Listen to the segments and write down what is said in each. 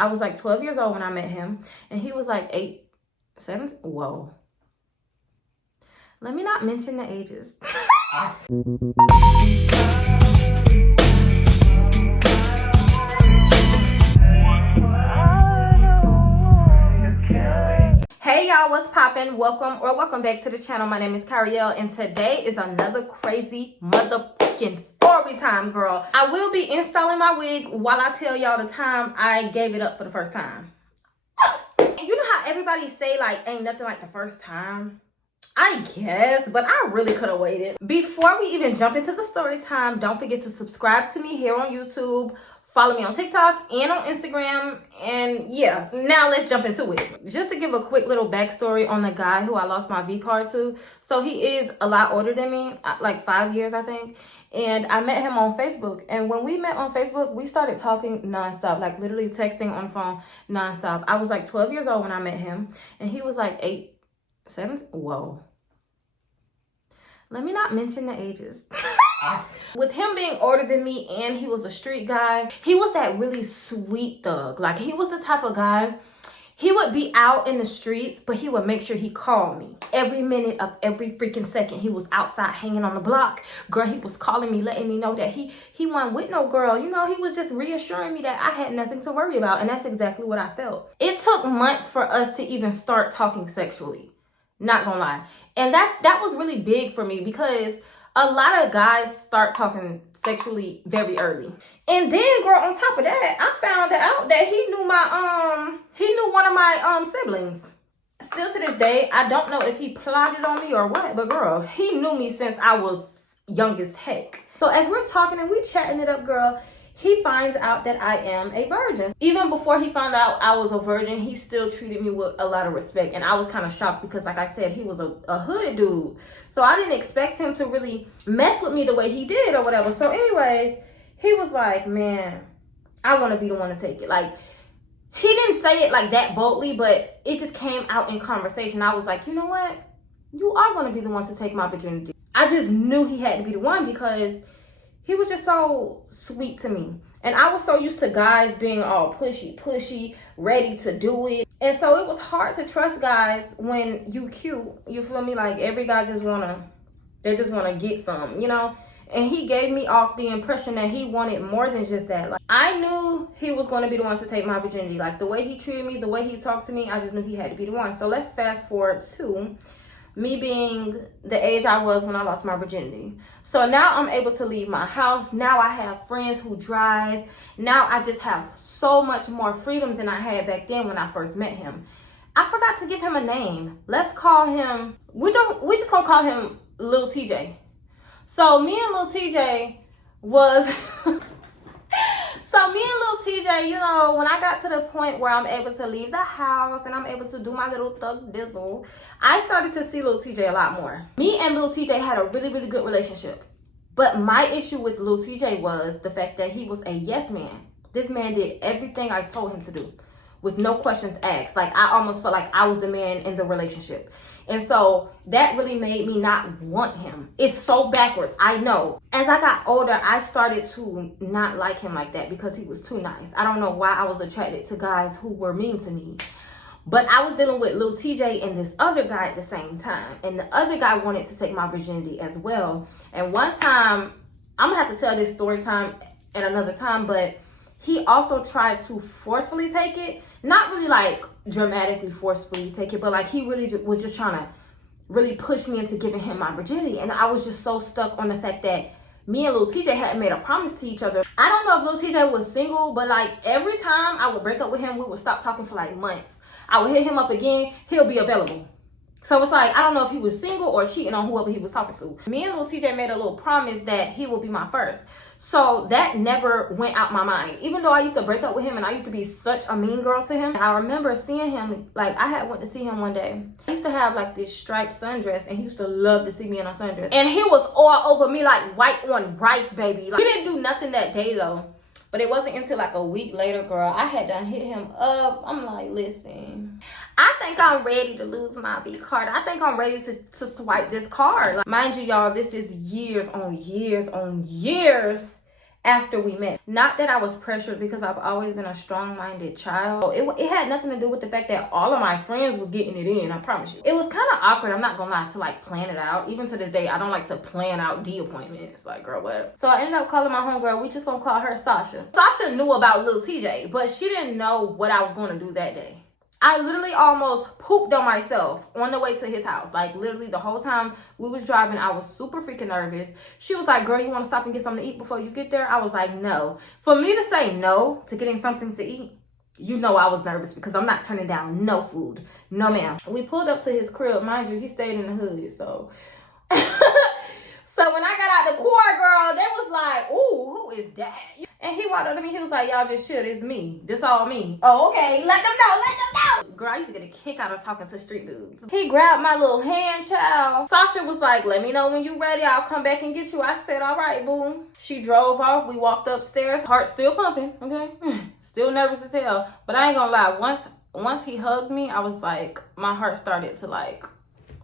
I was like 12 years old when I met him, and he was like 8, 7. Whoa. Let me not mention the ages. Hey y'all, what's poppin'? Welcome back to the channel. My name is Cariel, and today is another crazy motherfucking story time, girl. I will be installing my wig while I tell y'all the time I gave it up for the first time. You know how everybody say like ain't nothing like the first time? I guess, but I really could have waited. Before we even jump into the story time, don't forget to subscribe to me here on YouTube. Follow me on TikTok and on Instagram. And yeah, now let's jump into it. Just to give a quick little backstory on the guy who I lost my V card to. So he is a lot older than me, like 5 years, I think. And I met him on Facebook. And when we met on Facebook, we started talking nonstop, like literally texting on the phone nonstop. I was like 12 years old when I met him. And he was like 8, 7. Whoa. Let me not mention the ages. With him being older than me and he was a street guy, he was that really sweet thug. Like, he was the type of guy, he would be out in the streets, but he would make sure he called me. Every minute of every freaking second, he was outside hanging on the block. Girl, he was calling me, letting me know that he wasn't with no girl. You know, he was just reassuring me that I had nothing to worry about. And that's exactly what I felt. It took months for us to even start talking sexually. Not gonna lie. And that was really big for me because a lot of guys start talking sexually very early. And then, girl, on top of that, I found out that he knew one of my siblings. Still to this day, I don't know if he plotted on me or what, but girl, he knew me since I was young as heck. So as we're talking and we chatting it up, girl, he finds out that I am a virgin. Even before he found out I was a virgin, he still treated me with a lot of respect. And I was kind of shocked because, like I said, he was a hood dude. So I didn't expect him to really mess with me the way he did or whatever. So anyways, he was like, man, I want to be the one to take it. Like, he didn't say it like that boldly, but it just came out in conversation. I was like, you know what? You are going to be the one to take my virginity. I just knew he had to be the one because he was just so sweet to me. And I was so used to guys being all pushy, ready to do it. And so it was hard to trust guys when you cute. You feel me? Like, every guy just wanna get some, you know? And he gave me off the impression that he wanted more than just that. Like, I knew he was gonna be the one to take my virginity. Like, the way he treated me, the way he talked to me, I just knew he had to be the one. So let's fast forward to me being the age I was when I lost my virginity. So now I'm able to leave my house. Now I have friends who drive. Now I just have so much more freedom than I had back then when I first met him. I forgot to give him a name. Let's call him, we just gonna call him Lil TJ. So me and Lil TJ was So me and Lil TJ, you know, when I got to the point where I'm able to leave the house and I'm able to do my little thug dizzle, I started to see Lil TJ a lot more. Me and Lil TJ had a really, really good relationship. But my issue with Lil TJ was the fact that he was a yes man. This man did everything I told him to do with no questions asked. Like, I almost felt like I was the man in the relationship. And so that really made me not want him. It's so backwards, I know. As I got older, I started to not like him like that because he was too nice. I don't know why I was attracted to guys who were mean to me. But I was dealing with Lil TJ and this other guy at the same time. And the other guy wanted to take my virginity as well. And one time, I'm gonna have to tell this story time at another time, but he also tried to forcefully take it. Not really like dramatically forcefully take it, but like he really was just trying to really push me into giving him my virginity. And I was just so stuck on the fact that me and Lil TJ had made a promise to each other. I don't know if Lil TJ was single, but like every time I would break up with him, we would stop talking for like months. I would hit him up again, he'll be available. So it's like, I don't know if he was single or cheating on whoever he was talking to. Me and Lil TJ made a little promise that he will be my first. So that never went out my mind. Even though I used to break up with him and I used to be such a mean girl to him, I remember seeing him, like I had went to see him one day. I used to have like this striped sundress and he used to love to see me in a sundress. And he was all over me like white on rice, baby. Like, he didn't do nothing that day though. But it wasn't until like a week later, girl, I had done hit him up. I'm like, listen, I think I'm ready to lose my V card. I think I'm ready to swipe this card. Like, mind you, y'all, this is years on years on years after we met. Not that I was pressured, because I've always been a strong-minded child. It had nothing to do with the fact that all of my friends was getting it in, I promise you. It was kind of awkward, I'm not gonna lie, to like plan it out. Even to this day, I don't like to plan out D appointments. Like, girl, what? So I ended up calling my homegirl. We just gonna call her Sasha. Sasha knew about Lil TJ, but she didn't know what I was gonna do that day. I literally almost pooped on myself on the way to his house. Like, literally the whole time we was driving, I was super freaking nervous. She was like, girl, you want to stop and get something to eat before you get there? I was like, no. For me to say no to getting something to eat, you know I was nervous, because I'm not turning down no food. No, ma'am. We pulled up to his crib. Mind you, he stayed in the hood, so... So when I got out the car, girl, they was like, ooh, who is that? And he walked up to me. He was like, y'all just chill. It's me. This all me. Oh, okay. Let them know. Let them know. Girl, I used to get a kick out of talking to street dudes. He grabbed my little hand, child. Sasha was like, let me know when you ready. I'll come back and get you. I said, all right, boo. She drove off. We walked upstairs. Heart still pumping, okay? Still nervous as hell. But I ain't gonna lie. Once he hugged me, I was like, my heart started to like...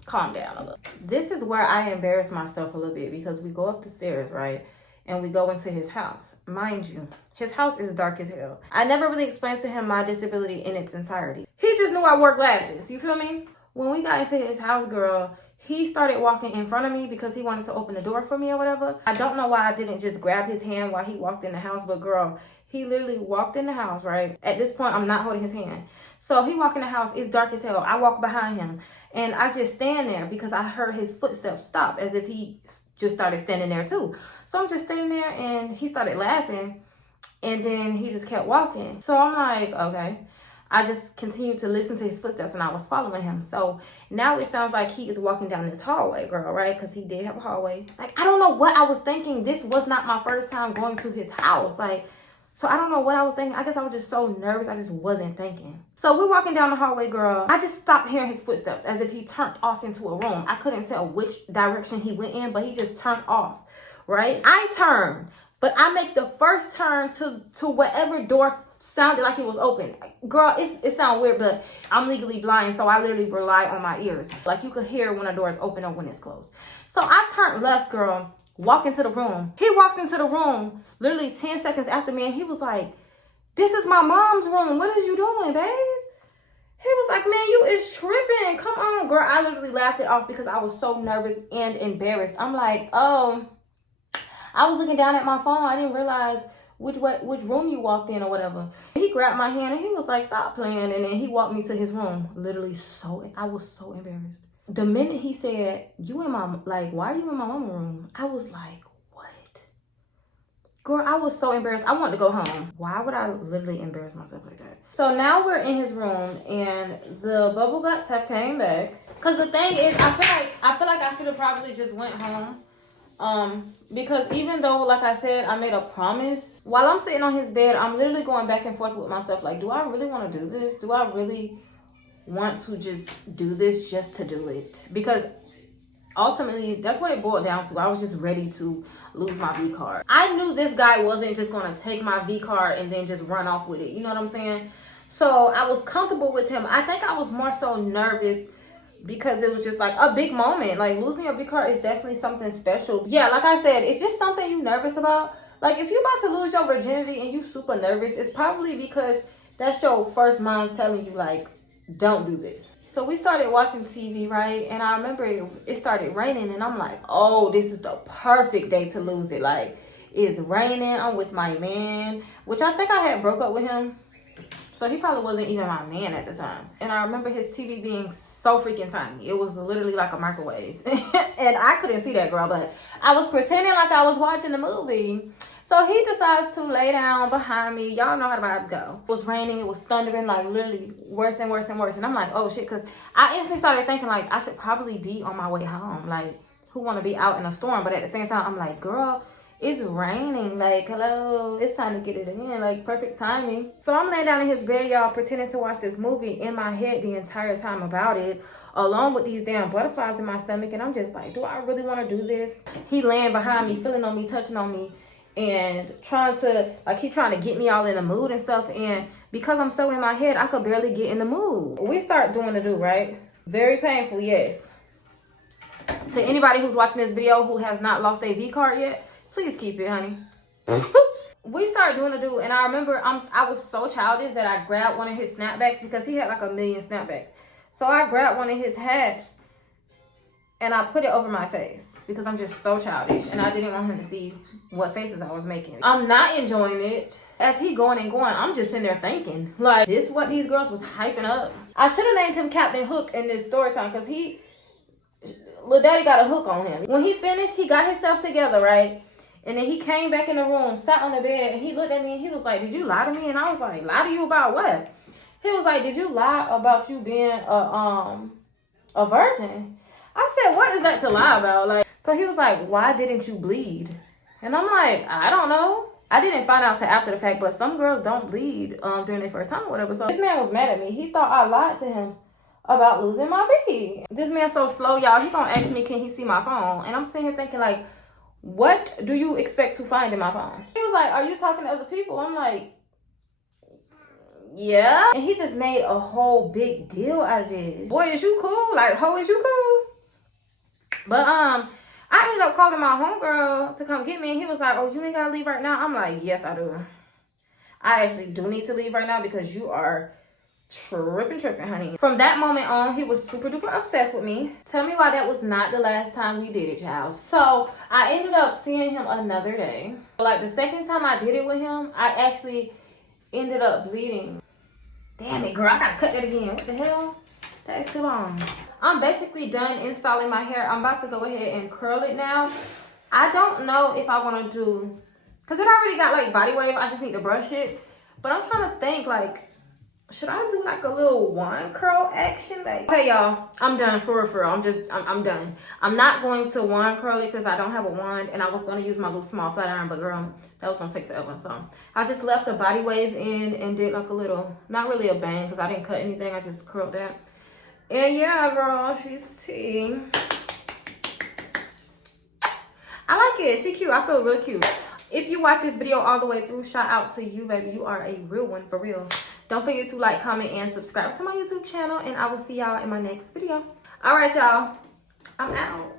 calm down a little. This is where I embarrass myself a little bit, because we go up the stairs, right? And we go into his house. Mind you, his house is dark as hell. I never really explained to him my disability in its entirety. He just knew I wore glasses, you feel me? When we got into his house, girl, he started walking in front of me because he wanted to open the door for me or whatever. I don't know why I didn't just grab his hand while he walked in the house, but girl, he literally walked in the house, right? At this point, I'm not holding his hand. So he walked in the house, it's dark as hell. I walk behind him, and I just stand there because I heard his footsteps stop, as if he just started standing there too. So I'm just standing there, and he started laughing, and then he just kept walking. So I'm like, okay. I just continued to listen to his footsteps, and I was following him. So now it sounds like he is walking down this hallway, girl, right? Because he did have a hallway. Like, I don't know what I was thinking. This was not my first time going to his house. Like, so I don't know what I was thinking. I guess I was just so nervous. I just wasn't thinking. So we're walking down the hallway, girl. I just stopped hearing his footsteps, as if he turned off into a room. I couldn't tell which direction he went in, but he just turned off, right? I turned, but I make the first turn to whatever door sounded like it was open. Girl, it sounds weird, but I'm legally blind, so I literally rely on my ears. Like, you could hear when a door is open or when it's closed. So I turned left, girl. Walk into the room. He walks into the room literally 10 seconds after me, and he was like, this is my mom's room. What is you doing, babe? He was like, man, you is tripping. Come on, girl. I literally laughed it off because I was so nervous and embarrassed. I'm like, oh, I was looking down at my phone. I didn't realize which room you walked in or whatever. He grabbed my hand and he was like, stop playing. And then he walked me to his room. Literally I was so embarrassed. The minute he said, why are you in my mama's room? I was like, what? Girl, I was so embarrassed. I wanted to go home. Why would I literally embarrass myself like that? So now we're in his room, and the bubble guts have came back. Because the thing is, I feel like I should have probably just went home. Because even though, like I said, I made a promise, while I'm sitting on his bed, I'm literally going back and forth with myself. Like, do I really want to do this? Do I really want to just do this just to do it? Because ultimately, that's what it boiled down to. I was just ready to lose my V card. I knew this guy wasn't just going to take my V card and then just run off with it. You know what I'm saying? So I was comfortable with him. I think I was more so nervous because it was just like a big moment. Like, losing your V card is definitely something special. Yeah, like I said, if it's something you're nervous about, like if you're about to lose your virginity and you super nervous, it's probably because that's your first mind telling you, like, don't do this. So we started watching TV, right? And I remember it started raining, and I'm like, oh, this is the perfect day to lose it. Like, it's raining. I'm with my man, which I think I had broke up with him. So he probably wasn't even my man at the time. And I remember his TV being so freaking tiny. It was literally like a microwave. And I couldn't see that, girl, but I was pretending like I was watching the movie. So he decides to lay down behind me. Y'all know how the vibes go. It was raining. It was thundering, like literally worse and worse and worse. And I'm like, oh shit, because I instantly started thinking like I should probably be on my way home. Like, who want to be out in a storm? But at the same time, I'm like, girl, it's raining. Like, hello, it's time to get it in. Like, perfect timing. So I'm laying down in his bed, y'all, pretending to watch this movie in my head the entire time about it, along with these damn butterflies in my stomach. And I'm just like, do I really want to do this? He laying behind me, feeling on me, touching on me, and trying to get me all in the mood and stuff. And because I'm so in my head, I could barely get in the mood. We start doing the do, right? Very painful, yes. To anybody who's watching this video who has not lost a V card yet, please keep it, honey. We started doing the do, and I remember I was so childish that I grabbed one of his snapbacks because he had like a million snapbacks. So I grabbed one of his hats and I put it over my face because I'm just so childish and I didn't want him to see what faces I was making. I'm not enjoying it. As he going and going, I'm just sitting there thinking, like, this what these girls was hyping up. I should have named him Captain Hook in this story time because Lil Daddy got a hook on him. When he finished, he got himself together, right? And then he came back in the room, sat on the bed, and he looked at me and he was like, did you lie to me? And I was like, lie to you about what? He was like, did you lie about you being a virgin? I said, what is that to lie about? Like, so he was like, why didn't you bleed? And I'm like, I don't know. I didn't find out till after the fact, but some girls don't bleed during their first time or whatever. So this man was mad at me. He thought I lied to him about losing my baby. This man's so slow, y'all. He gonna ask me, can he see my phone? And I'm sitting here thinking, like, what do you expect to find in my phone? He was like, are you talking to other people? I'm like, yeah. And he just made a whole big deal out of this. Boy, is you cool? Like, ho, is you cool? But I ended up calling my homegirl to come get me, and he was like, oh, you ain't gotta leave right now? I'm like, yes, I do. I actually do need to leave right now because you are tripping, honey. From that moment on, he was super duper obsessed with me. Tell me why that was not the last time we did it, child. So I ended up seeing him another day. Like the second time I did it with him, I actually ended up bleeding. Damn it, girl, I gotta cut that again. What the hell? That is too long. I'm basically done installing my hair. I'm about to go ahead and curl it now. I don't know if I want to do, because it already got like body wave. I just need to brush it. But I'm trying to think, like, should I do like a little wand curl action? Like, okay, y'all, I'm done for real. I'm done. I'm not going to wand curl it because I don't have a wand, and I was going to use my little small flat iron, but girl, that was going to take forever. So I just left the body wave in and did like a little, not really a bang because I didn't cut anything. I just curled that. And yeah, girl, she's tea. I like it. She cute. I feel real cute. If you watch this video all the way through, shout out to you, baby. You are a real one, for real. Don't forget to like, comment, and subscribe to my YouTube channel. And I will see y'all in my next video. All right, y'all. I'm out.